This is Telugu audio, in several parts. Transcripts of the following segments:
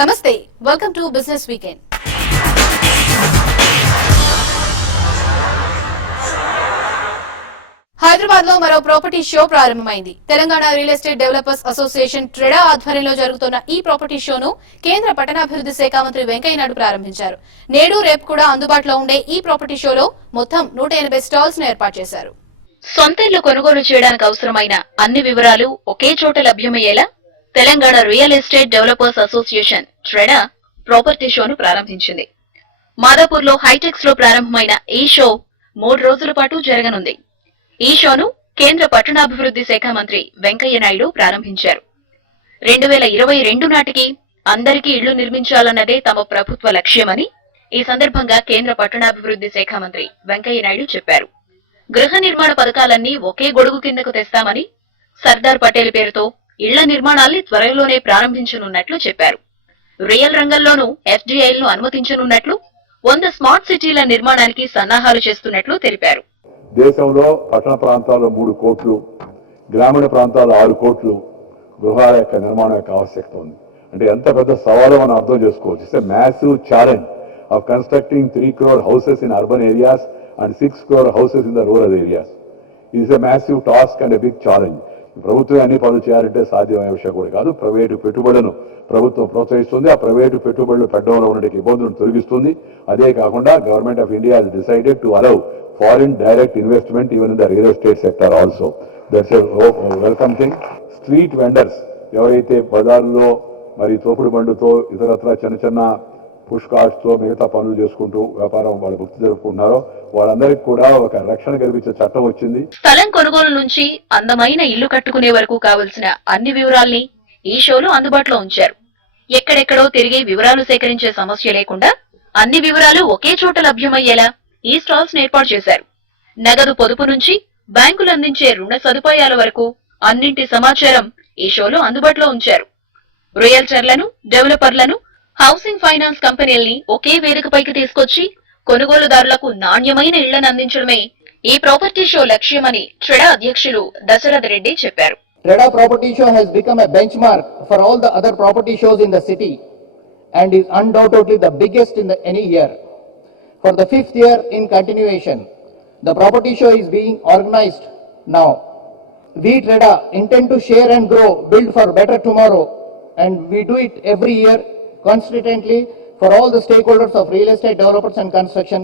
నమస్తే, welcome to business weekend. Hyderabad లో మరో ప్రాపర్టీ షో ప్రారంభమైంది. Telangana real estate developers association ట్రెడా ఆధ్వర్యంలో జరుగుతున్న ఈ ప్రాపర్టీ షోను కేంద్ర పట్టణాభివృద్ధి శాఖ మంత్రి వెంకయ్య నాయుడు ప్రారంభించారు. నేడు రేపు కూడా అందుబాటులో ఉండే ఈ ప్రాపర్టీ షోలో మొత్తం 180 స్టాల్స్ ను ఏర్పాటు చేశారు. సొంత ఇల్లు కొనుగోలు చేయడానికి అవసరమైన అన్ని వివరాలు ఒకే చోట లభ్యమయ్యేలా Telangana real estate developers association TREDA property షోను ప్రారంభించింది. మాదాపూర్ లో హైటెక్స్ లో ప్రారంభమైన ఈ షో 3 రోజుల పాటు జరగనుంది. ఈ షోను కేంద్ర పట్టణాభివృద్ధి శాఖ మంత్రి వెంకయ్య నాయుడు ప్రారంభించారు. 2022 నాటికి అందరికీ ఇళ్లు నిర్మించాలన్నదే తమ ప్రభుత్వ లక్ష్యమని ఈ సందర్భంగా కేంద్ర పట్టణాభివృద్ధి శాఖ మంత్రి వెంకయ్య నాయుడు చెప్పారు. గృహ నిర్మాణ పథకాలన్నీ ఒకే గొడుగు కిందకు తెస్తామని, సర్దార్ పటేల్ పేరుతో ఇళ్ల నిర్మాణాల్ని త్వరలోనే ప్రారంభించనున్నట్లు చెప్పారు. రియల్ రంగంలోనూ ఎఫ్డీఐలను అనుమతించనున్నట్లు, 100 స్మార్ట్ సిటీల నిర్మాణానికి సన్నాహాలు చేస్తున్నట్లు తెలిపారు. దేశంలో పట్టణ ప్రాంతాల్లో 3 కోట్లు, గ్రామీణ ప్రాంతాల్లో 6 కోట్లు గృహాల యొక్క నిర్మాణం యొక్క ఆవశ్యకత ఉంది. అంటే ఎంత పెద్ద సవాలు మనం అర్థం చేసుకోవచ్చు. It's a massive challenge of constructing 3 crore houses in urban areas and 6 crore houses in the rural areas. It is a massive task and a big challenge. ప్రభుత్వం అన్ని పనులు చేయాలంటే సాధ్యమయ్యే విషయం కూడా కాదు. ప్రైవేటు పెట్టుబడులను ప్రభుత్వం ప్రోత్సహిస్తుంది. ఆ ప్రైవేటు పెట్టుబడులు పెట్టడంలో ఉన్న ఇబ్బందులను తొలగిస్తుంది. అదే కాకుండా government of India has decided to allow foreign direct investment even in the real estate sector also. That's a welcome thing. Street vendors ఎవరైతే బజార్లో మరి తోపుడు బండుతో ఇతరత్ర చిన్న చిన్న పుష్ కార్డ్స్ తో మిగతా పనులు చేసుకుంటూ వ్యాపారం వాళ్ళు భక్తి జరుపుకుంటున్నారో వాళ్ళందరికీ కూడా ఒక రక్షణ కల్పించే చట్టం వచ్చింది. స్థలం కొనుగోలు నుంచి అందమైన ఇల్లు కట్టుకునే వరకు కావలసిన అన్ని వివరాల్ని ఈ షోలో అందుబాటులో ఉంచారు. ఎక్కడెక్కడో తిరిగి వివరాలు సేకరించే సమస్య లేకుండా అన్ని వివరాలు ఒకే చోట లభ్యమయ్యేలా ఈ స్టాల్స్ ఏర్పాటు చేశారు. నగదు పొదుపు నుంచి బ్యాంకులు అందించే రుణ సదుపాయాల వరకు అన్నింటి సమాచారం ఈ షోలో అందుబాటులో ఉంచారు. రియల్టర్లను, డెవలపర్లను, హౌసింగ్ ఫైనాన్స్ కంపెనీల్ని ఒకే వేదికపైకి తీసుకొచ్చి కొనుగోలుదారులకు నాణ్యమైన ఇళ్లను అందించడమే ఈ ప్రాపర్టీ షో లక్ష్యమని ట్రెడా అధ్యక్షులు దశరథ్ రెడ్డి చెప్పారు. Treda Property Show has become a benchmark for all the other property shows in the city and is undoubtedly the biggest in any year. For the 5th year in continuation, the property show is being organized now. We Treda intend to share and grow, build for better tomorrow, and we do it every year consistently for all the stakeholders of real estate developers and construction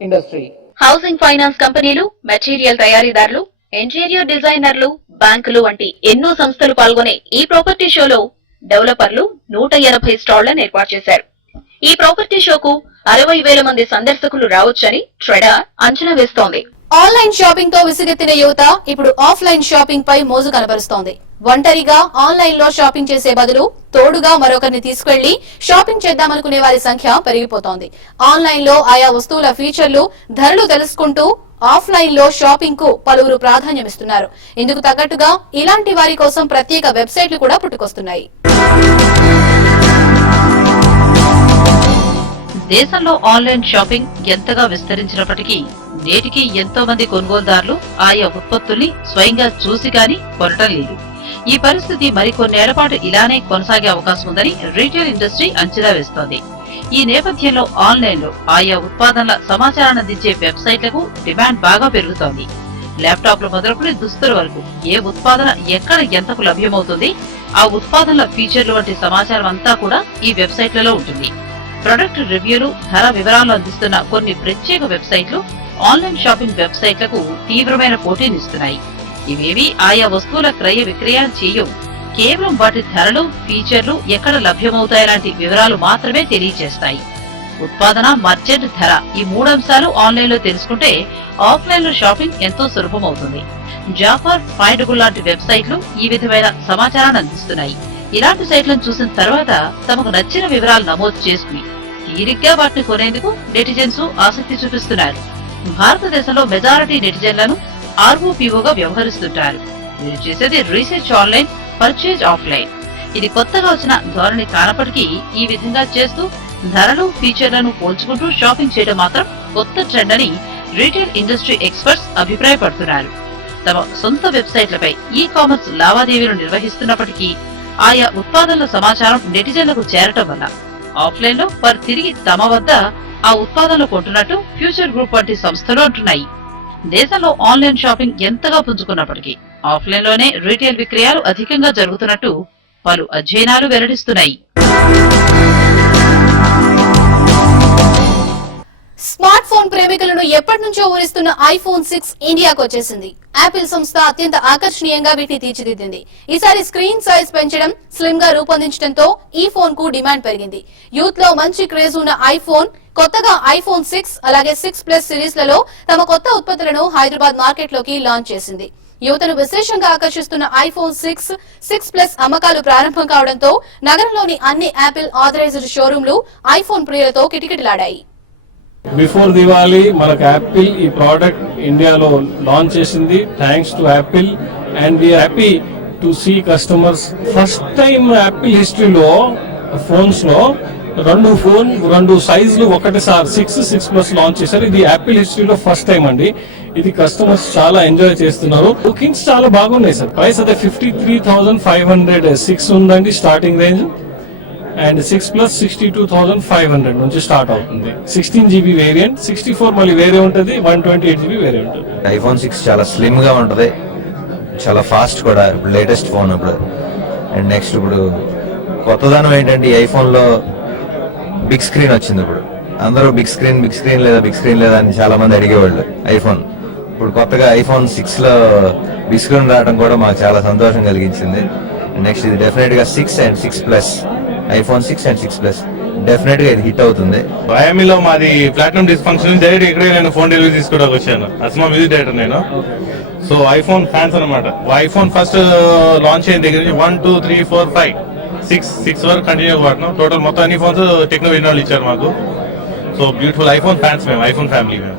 industry. Housing finance కంపెనీలు, మెటీరియల్ తయారీదారులు, ఇంటీరియర్ డిజైనర్లు, బ్యాంకులు వంటి ఎన్నో సంస్థలు పాల్గొనే ఈ ప్రాపర్టీ షోలో డెవలపర్లు 180 స్టాళ్లను ఏర్పాటు చేశారు. ఈ ప్రాపర్టీ షోకు 60,000 మంది సందర్శకులు రావచ్చని ట్రెడా అంచనా వేస్తోంది. ఆన్లైన్ షాపింగ్ తో విసిగెత్తిన యువత ఇప్పుడు ఆఫ్లైన్ షాపింగ్ పై మోజు కనబరుస్తోంది. ఒంటరిగా ఆన్లైన్ లో షాపింగ్ చేసే బదులు తోడుగా మరొకరిని తీసుకెళ్లి షాపింగ్ చేద్దామనుకునే వారి సంఖ్య పెరిగిపోతోంది. ఆన్లైన్ లో ఆయా వస్తువుల ఫీచర్లు, ధరలు తెలుసుకుంటూ ఆఫ్లైన్ లో షాపింగ్ కు పలువురు ప్రాధాన్యమిస్తున్నారు. ఇందుకు తగ్గట్టుగా ఇలాంటి వారి కోసం ప్రత్యేక వెబ్సైట్లు కూడా పుట్టుకొస్తున్నాయి. దేశంలో ఆన్లైన్ షాపింగ్ ఎంతగా విస్తరించినప్పటికీ నేటికి ఎంతో మంది కొనుగోలుదారులు ఆయా ఉత్పత్తుల్ని స్వయంగా చూసి గాని కొనటం లేదు. ఈ పరిస్థితి మరికొన్నేళ్ల పాటు ఇలానే కొనసాగే అవకాశం ఉందని రీటైల్ ఇండస్ట్రీ అంచనా వేస్తోంది. ఈ నేపథ్యంలో ఆన్లైన్ లో ఆయా ఉత్పాదనల సమాచారాన్ని అందించే వెబ్సైట్లకు డిమాండ్ బాగా పెరుగుతోంది. ల్యాప్టాప్లు మొదలుకొని దుస్తుల వరకు ఏ ఉత్పాదన ఎక్కడ ఎంతకు లభ్యమవుతుంది, ఆ ఉత్పాదనల ఫీచర్లు వంటి సమాచారం అంతా కూడా ఈ వెబ్సైట్లలో ఉంటుంది. ప్రొడక్ట్ రివ్యూలు, ధర వివరాలు అందిస్తున్న కొన్ని ప్రత్యేక వెబ్సైట్లు ఆన్లైన్ షాపింగ్ వెబ్సైట్లకు తీవ్రమైన పోటీనిస్తున్నాయి. ఇవేవి ఆయా వస్తువుల క్రయ విక్రయాలు చేయవు. కేవలం వాటి ధరలు, ఫీచర్లు, ఎక్కడ లభ్యమవుతాయలాంటి వివరాలు మాత్రమే తెలియజేస్తాయి. ఉత్పాదన, మర్చెంట్, ధర ఈ 3 అంశాలు ఆన్లైన్ లో తెలుసుకుంటే ఆఫ్లైన్ లో షాపింగ్ ఎంతో సులభమవుతుంది. జాఫర్, ఫైండబుల్ లాంటి వెబ్సైట్లు ఈ విధమైన సమాచారాన్ని అందిస్తున్నాయి. ఇలాంటి సైట్లను చూసిన తర్వాత తమకు నచ్చిన వివరాలు నమోదు చేసుకుని తీరిగ్గా వాటిని కొనేందుకు నెటిజన్స్ ఆసక్తి చూపిస్తున్నారు. భారతదేశంలో మెజారిటీ నెటిజన్లను ఆర్ఓపీఓగా వ్యవహరిస్తుంటారు. వీరు చేసేది రీసెర్చ్ ఆన్లైన్, పర్చేజ్ ఆఫ్లైన్. ఇది కొత్తగా వచ్చిన ధోరణి కానప్పటికీ ఈ విధంగా చేస్తూ ధరలు, ఫీచర్లను పోల్చుకుంటూ షాపింగ్ చేయడం మాత్రం కొత్త ట్రెండ్ అని రీటైల్ ఇండస్ట్రీ ఎక్స్పర్ట్స్ అభిప్రాయపడుతున్నారు. తమ సొంత వెబ్సైట్లపై ఈ కామర్స్ లావాదేవీలు నిర్వహిస్తున్నప్పటికీ ఆయా ఉత్పాదనల సమాచారం నెటిజన్లకు చేరటం వల్ల ఆఫ్లైన్ లో వారు తిరిగి తమ వద్ద ఆ ఉత్పాదనలు కొంటున్నట్టు ఫ్యూచర్ గ్రూప్ వంటి సంస్థలు అంటున్నాయి. దేశంలో ఆన్లైన్ షాపింగ్ ఎంతగా పుంజుకున్నప్పటికీ ఆఫ్లైన్ లోనే రీటైల్ విక్రయాలు అధికంగా జరుగుతున్నట్టు పలు అధ్యయనాలు వెల్లడిస్తున్నాయి. స్మార్ట్ ఫోన్ ప్రేమికులను ఎప్పటి నుంచో ఊరిస్తున్న ఐఫోన్ 6 ఇండియాకు వచ్చేసింది. యాపిల్ సంస్థ అత్యంత ఆకర్షణీయంగా వీటిని తీర్చిదిద్దింది. ఈసారి స్క్రీన్ సైజ్ పెంచడం, స్లిమ్ గా రూపొందించడంతో ఈ ఫోన్ కు డిమాండ్ పెరిగింది. యూత్ లో మంచి క్రేజ్ ఉన్న ఐఫోన్ కొత్తగా ఐఫోన్ 6 అలాగే 6 ప్లస్ సిరీస్ లలో తమ కొత్త ఉత్పత్తులను హైదరాబాద్ మార్కెట్ లోకి లాంచ్ చేసింది. యువతను విశేషంగా ఆకర్షిస్తున్న ఐఫోన్ 6 ప్లస్ అమ్మకాలు ప్రారంభం కావడంతో నగరంలోని అన్ని యాపిల్ ఆథరైజ్డ్ షోరూంలు ఐఫోన్ ప్రియులతో కిటకిటలాడాయి. బిఫోర్ దివాళీ మనకు యాపిల్ ఈ ప్రోడక్ట్ ఇండియాలో లాంచ్ చేసింది. Thanks to Apple and we are happy to see customers. First time Apple హిస్టరీలో ఫోన్స్ లో రెండు సైజులు ఒకటిసారి 6 ప్లస్ లాంచ్ చేశారు. ఇది యాపిల్ హిస్టరీలో ఫస్ట్ టైం అండి. ఇది కస్టమర్స్ చాలా ఎంజాయ్ చేస్తున్నారు. బుకింగ్స్ చాలా బాగున్నాయి సార్. ప్రైస్ అదే 53,500 6 ఉందండి స్టార్టింగ్ రేంజ్. అండ్ 6 ప్లస్ 62,500 నుంచి స్టార్ట్ అవుతుంది. 16GB వేరియంట్, 64 మళ్ళీ వేరే ఉంటుంది, 128GB వేరే ఉంటుంది. ఐఫోన్ 6 చాలా స్లిమ్ గా ఉంటది, చాలా ఫాస్ట్ కూడా. ఇప్పుడు లేటెస్ట్ ఫోన్ ఇప్పుడు. అండ్ నెక్స్ట్ ఇప్పుడు కొత్తదనం ఏంటంటే ఈ ఐఫోన్ లో బిగ్ స్క్రీన్ వచ్చింది. ఇప్పుడు అందరూ బిగ్ స్క్రీన్ లేదా అని చాలా మంది అడిగేవాళ్ళు ఐఫోన్. ఇప్పుడు కొత్తగా ఐఫోన్ 6 లో బిగ్ స్క్రీన్ రావడం కూడా మాకు చాలా సంతోషం కలిగించింది. నెక్స్ట్ ఇది డెఫినెట్ గా 6 and 6 plus iPhone 6 and 6 plus definite గా ఇది హిట్ అవుతుంది. ఐఎంఈలో మాది ప్లాటినం డిస్ఫంక్షన్ డైరెక్ట్ ఇక్కడే నేను ఫోన్ డెలివరీ తీసుకోవడానికి వచ్చాను. అస్మా మ్యూజిక్ డైరెక్టర్ నేను. సో ఐఫోన్ ఫ్యాన్స్ అనమాట. ఐఫోన్ ఫస్ట్ లాంచ్ అయిన దగ్గర నుంచి 1 2 3 4 5 6 వరకు కంటిన్యూ వాడినాం. టోటల్ మొత్తం అన్ని ఫోన్స్ టెక్నో విన్నర్లు ఇచ్చారు మాకు. సో బ్యూటిఫుల్ ఐఫోన్ ఫ్యాన్స్ మేము, ఐఫోన్ ఫ్యామిలీ మేము.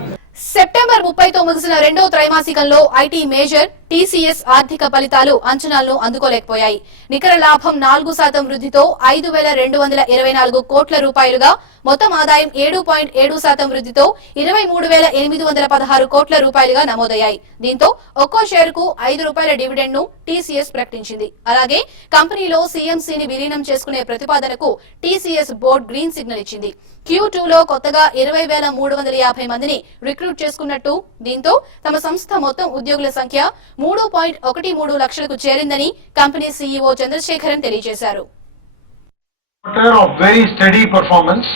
సెప్టెంబర్ 30తో ముగిసిన రెండో త్రైమాసికంలో ఐటీ మేజర్ టీసీఎస్ ఆర్థిక ఫలితాలు అంచనాలను అందుకోలేకపోయాయి. నికర లాభం 4% వృద్ధితో 5,224 కోట్ల రూపాయలుగా, మొత్తం ఆదాయం 7.7% వృద్ధితో 23,816 కోట్ల రూపాయలుగా నమోదయ్యాయి. దీంతో ఒక్కో షేరుకు ₹5 డివిడెండ్ ను టీసీఎస్ ప్రకటించింది. అలాగే కంపెనీలో సీఎంసీని విలీనం చేసుకునే ప్రతిపాదనకు టీసీఎస్ బోర్డు గ్రీన్ సిగ్నల్ ఇచ్చింది. Q2లో కొత్తగా 20,350 మందిని రిక్రూట్ చేసుకున్నట్టు, దీంతో తమ సంస్థ మొత్తం ఉద్యోగుల సంఖ్య 3.13 లక్షలకు చేరిందని కంపెనీ సీఈఓ చంద్రశేఖరన్ తెలియజేశారు. Of very steady performance.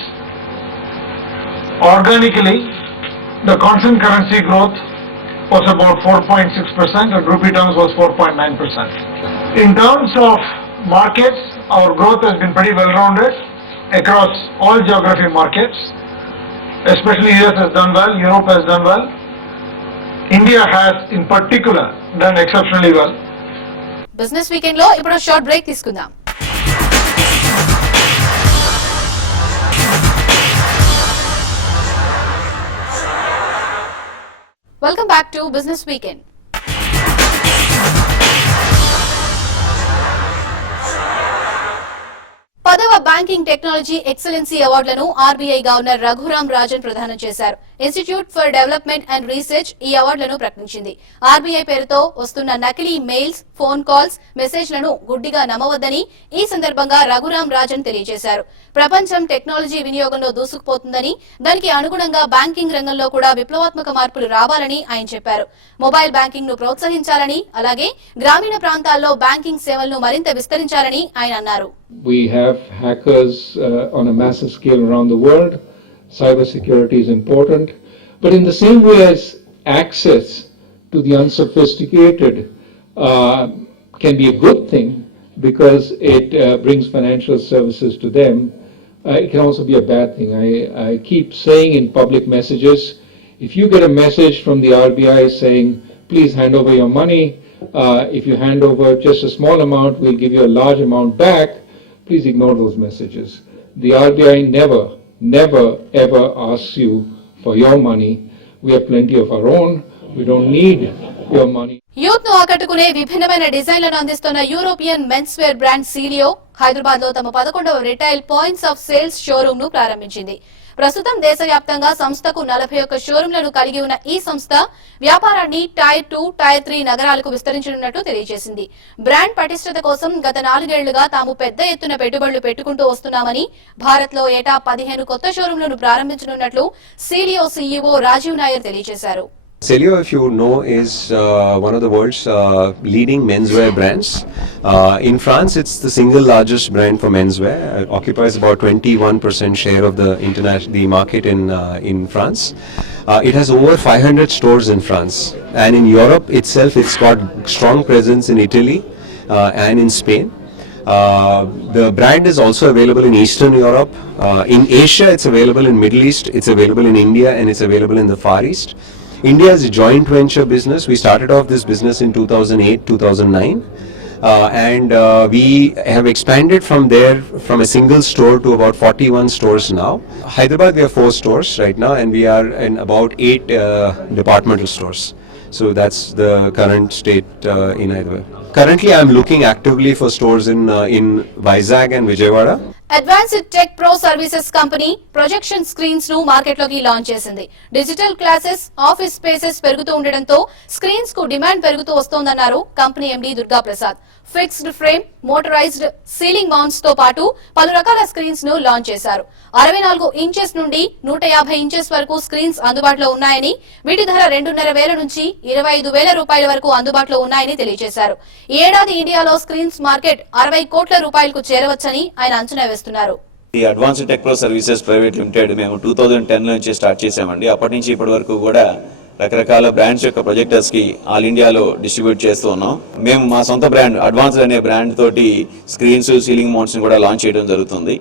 Organically, the constant currency growth was about 4.6% and rupee terms was 4.9%. In terms of markets, our growth has been pretty well rounded across all geography markets. Especially US has done well, Europe has done well. India has in particular done exceptionally well. Business weekend లో ఇప్పుడు షార్ట్ బ్రేక్ తీసుకుందాం. Welcome back to business weekend. పదవ బ్యాంకింగ్ టెక్నాలజీ ఎక్సలెన్సీ అవార్డులను ఆర్బీఐ గవర్నర్ రఘురాం రాజన్ ప్రదానం చేశారు. Institute for development and research ఈ అవార్డులను ప్రకటించింది. ఆర్బీఐ పేరుతో వస్తున్న నకిలీ మెయిల్స్, ఫోన్ కాల్స్, మెసేజ్లను గుడ్డిగా నమ్మవద్దని ఈ సందర్భంగా రఘురాం రాజన్ తెలియజేశారు. ప్రపంచం టెక్నాలజీ వినియోగంలో దూసుకుపోతుందని, దానికి అనుగుణంగా బ్యాంకింగ్ రంగంలో కూడా విప్లవాత్మక మార్పులు రావాలని ఆయన చెప్పారు. మొబైల్ బ్యాంకింగ్ ను ప్రోత్సహించాలని, అలాగే గ్రామీణ ప్రాంతాల్లో బ్యాంకింగ్ సేవలను మరింత విస్తరించాలని ఆయన అన్నారు. We have hackers on a massive scale around the world. Cybersecurity is important, but in the same way as access to the unsophisticated can be a good thing because it brings financial services to them, it can also be a bad thing. I keep saying in public messages, if you get a message from the RBI saying, please hand over your money, if you hand over just a small amount, we'll give you a large amount back, please ignore those messages. The RBI never ever asks you for your money. We have plenty of our own. We don't need your money. Youth ను ఆకట్టుకునే విభిన్నమైన డిజైన్లను అందిస్తున్న European men's wear brand Celio Hyderabad లో తమ 11వ retail points of sales showroom ను ప్రారంభించింది. ప్రస్తుతం దేశవ్యాప్తంగా సంస్థకు 41 షోరూంలను కలిగి ఉన్న ఈ సంస్థ వ్యాపారాన్ని టైర్ 2, టైర్ 3 నగరాలకు విస్తరించనున్నట్టు తెలియజేసింది. బ్రాండ్ పటిష్టత కోసం గత 4 ఏళ్లుగా తాము పెద్ద ఎత్తున పెట్టుబడులు పెట్టుకుంటూ వస్తున్నామని, భారత్ లో ఏటా 15 కొత్త షోరూంలను ప్రారంభించనున్నట్లు సీలియో సీఈఓ రాజీవ్ నాయర్ తెలియజేశారు. Celio, if you know, is one of the world's leading menswear brands. In France, it's the single largest brand for menswear. It occupies about 21% share of the market in France. It has over 500 stores in France, and in Europe itself, it's got strong presence in Italy and in Spain. The brand is also available in Eastern Europe. In Asia, it's available in Middle East. It's available in India, and it's available in the Far East. India is a joint venture business. We started off this business in 2008-2009 and we have expanded from there from a single store to about 41 stores now. Hyderabad, we have 4 stores right now, and we are in about 8 departmental stores. So that's the current state in Hyderabad. Currently, I'm looking actively for stores in Vizag and Vijayawada. Advanced tech pro services company projection screens ను మార్కెట్ లోకి లాంచ్ చేసింది. డిజిటల్ క్లాసెస్, ఆఫీస్ స్పేసెస్ పెరుగుతూ ఉండడంతో స్క్రీన్స్ కు డిమాండ్ పెరుగుతూ వస్తోందన్నారు company MD Durga Prasad. Fixed frame, motorised ceiling mounts తో పాటు పలు రకాల స్క్రీన్స్ ను లాంచ్ చేశారు. 64 ఇంచెస్ నుండి 150 ఇంచెస్ వరకు స్క్రీన్స్ అందుబాటులో ఉన్నాయని, వీటి ధర 2,500 నుంచి 25,000 రూపాయల వరకు అందుబాటులో ఉన్నాయని తెలియజేశారు. ఈ ఏడాది ఇండియాలో స్క్రీన్స్ మార్కెట్ 60 కోట్ల రూపాయలకు చేరవచ్చని ఆయన అంచనా వేస్తున్నారు. ఈ advanced tech pro services private limited మేము 2010 నుంచి స్టార్ట్ చేసామండి. అప్పటి నుంచి ఇప్పటి వరకు కూడా రకరకాల బ్రాండ్స్ యొక్క ప్రొజెక్టర్స్ కి ఆల్ ఇండియాలో డిస్ట్రిబ్యూట్ చేస్తూ ఉన్నాం. మేము మా సొంత బ్రాండ్ అడ్వాన్స్డ్ అనే బ్రాండ్ తోటి స్క్రీన్స్, సీలింగ్ మౌంట్స్ కూడా లాంచ్ చేయడం జరుగుతుంది.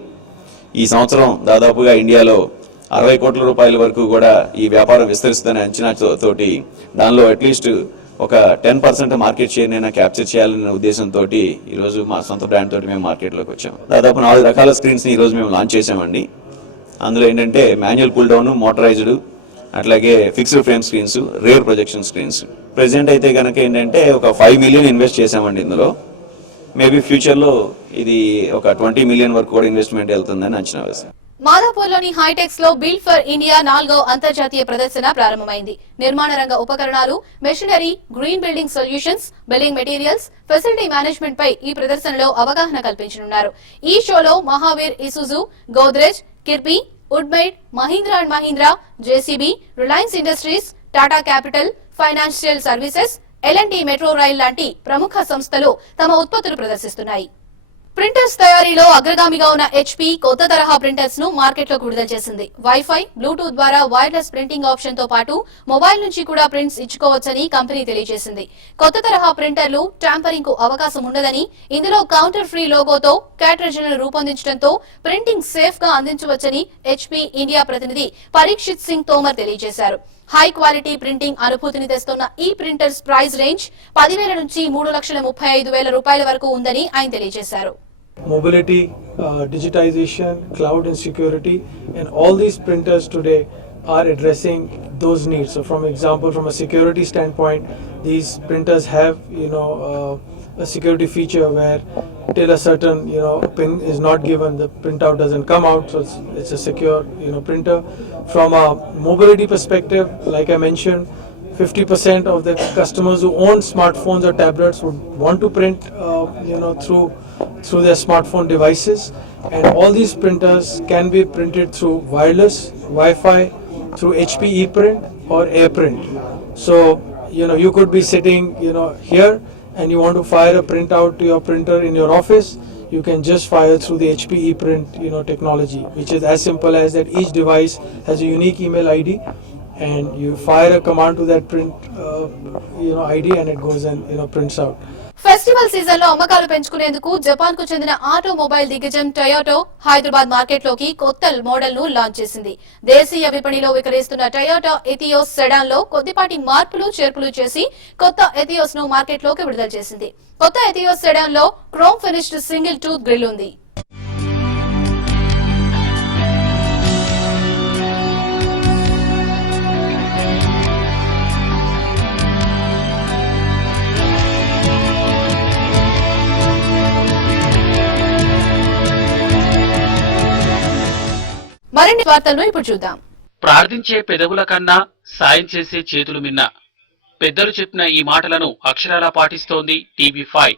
ఈ సంవత్సరం దాదాపుగా ఇండియాలో 60 కోట్ల రూపాయల వరకు కూడా ఈ వ్యాపారం విస్తరిస్తుందనే అంచనా తోటి దానిలో అట్లీస్ట్ ఒక 10% మార్కెట్ షేర్ నైనా క్యాప్చర్ చేయాలనే ఉద్దేశంతో ఈరోజు మా సొంత బ్రాండ్ తోటి మేము మార్కెట్లోకి వచ్చాం. దాదాపు 4 రకాల స్క్రీన్స్ని ఈరోజు మేము లాంచ్ చేసామండి. అందులో ఏంటంటే మాన్యువల్ పుల్ డౌన్, మోటరైజ్డ్, అట్లాగే fixed frame screens, rare projection screens. Present అయితే కనుక ఏంటంటే ఒక 5 మిలియన్ ఇన్వెస్ట్ చేసామండి ఇందులో. మేబీ ఫ్యూచర్లో ఇది ఒక 20 మిలియన్ వరకు కూడా ఇన్వెస్ట్మెంట్ వెళ్తుందని అంచనా వేస్తాం. మాదాపూర్లోని హైటెక్స్ లో బిల్డ్ ఫర్ ఇండియా 4వ అంతర్జాతీయ ప్రదర్శన ప్రారంభమైంది. నిర్మాణ రంగ ఉపకరణాలు, machinery, green building solutions, building materials, facility management పై ఈ ప్రదర్శనలో అవగాహన కల్పించనున్నారు. ఈ షోలో మహావీర్, ఇసుజు, గోద్రెజ్, కిర్బీ, వుడ్మైడ్, Mahindra and Mahindra, JCB, Reliance Industries, Tata Capital Financial Services, L&T metro rail లాంటి ప్రముఖ సంస్థలు తమ ఉత్పత్తులు ప్రదర్శిస్తున్నాయి. ప్రింటర్స్ తయారీలో అగ్రగామిగా ఉన్న HP కొత్త తరహా ప్రింటర్స్ ను మార్కెట్లోకి విడుదల చేసింది. వైఫై, బ్లూటూత్ ద్వారా వైర్లెస్ ప్రింటింగ్ ఆప్షన్ తో పాటు మొబైల్ నుంచి కూడా ప్రింట్స్ ఇచ్చుకోవచ్చని కంపెనీ తెలియజేసింది. కొత్త తరహా ప్రింటర్లు ట్యాంపరింగ్ కు అవకాశం ఉండదని, ఇందులో కౌంటర్ ఫ్రీ లోగోతో క్యాట్రేజ్లను రూపొందించడంతో ప్రింటింగ్ సేఫ్ గా అందించవచ్చని HP ఇండియా ప్రతినిధి పరీక్షిత్ సింగ్ తోమర్ తెలియజేశారు. హై క్వాలిటీ ప్రింటింగ్ అనుభూతిని తెస్తున్న ఈ ప్రింటర్స్ ప్రైస్ రేంజ్ 10,000 నుంచి 3,35,000 రూపాయల వరకు ఉందని ఆయన తెలియజేశారు. Mobility, digitization, cloud and security, and all these printers today are addressing those needs. So from example, from a security standpoint, these printers have a security feature where till a certain pin is not given, the printout doesn't come out, so it's a secure printer. From a mobility perspective, like I mentioned, 50% of the customers who own smartphones or tablets would want to print through their smartphone devices, and all these printers can be printed through wireless, Wi-Fi, through HP ePrint or AirPrint. So you could be sitting here and you want to fire a printout to your printer in your office, you can just fire through the HP ePrint technology, which is as simple as that each device has a unique email ID, and you fire a command to that print ID and it goes and prints out. Festival season లో అమ్మకాలు పెంచుకునేందుకు జపాన్ కు చెందిన ఆటోమొబైల్ దిగ్గజం టొయోటా హైదరాబాద్ మార్కెట్ లోకి కొత్త మోడల్ ను లాంచ్ చేసింది. దేశీయ విపణిలో విక్రయిస్తున్న టొయోటా ఎథియోస్ సెడాన్ లో కొద్దిపాటి మార్పులు చేర్పులు చేసి కొత్త ఎథియోస్ ను మార్కెట్ లోకి విడుదల చేసింది. కొత్త ఎథియోస్ సెడాన్ లో chrome finished single tooth grille ఉంది. మరిన్ని వార్తలను ఇప్పుడు చూద్దాం. ప్రార్థించే పెదవుల కన్నా సాయం చేసే చేతులు మిన్న. పెద్దలు చెప్పిన ఈ మాటలను అక్షరాలా పాటిస్తోంది టీవీ5.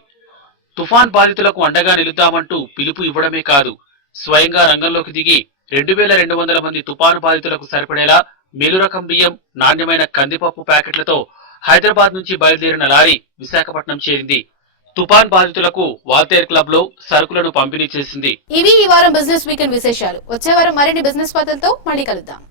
తుఫాన్ బాధితులకు అండగా నిలుద్దామంటూ పిలుపు ఇవ్వడమే కాదు, స్వయంగా రంగంలోకి దిగి 2200 మంది తుఫాను బాధితులకు సరిపడేలా మేలురకం బియ్యం, నాణ్యమైన కందిపప్పు ప్యాకెట్లతో హైదరాబాద్ నుంచి బయలుదేరిన లారీ విశాఖపట్నం చేరింది. తుఫాన్ బాధితులకు వాల్తేర్ క్లబ్ లో సరుకులను పంపిణీ చేసింది. ఇవి ఈ వారం బిజినెస్ వీకెండ్ విశేషాలు. వచ్చే వారం మరిన్ని బిజినెస్ వార్తలతో మళ్ళీ కలుద్దాం.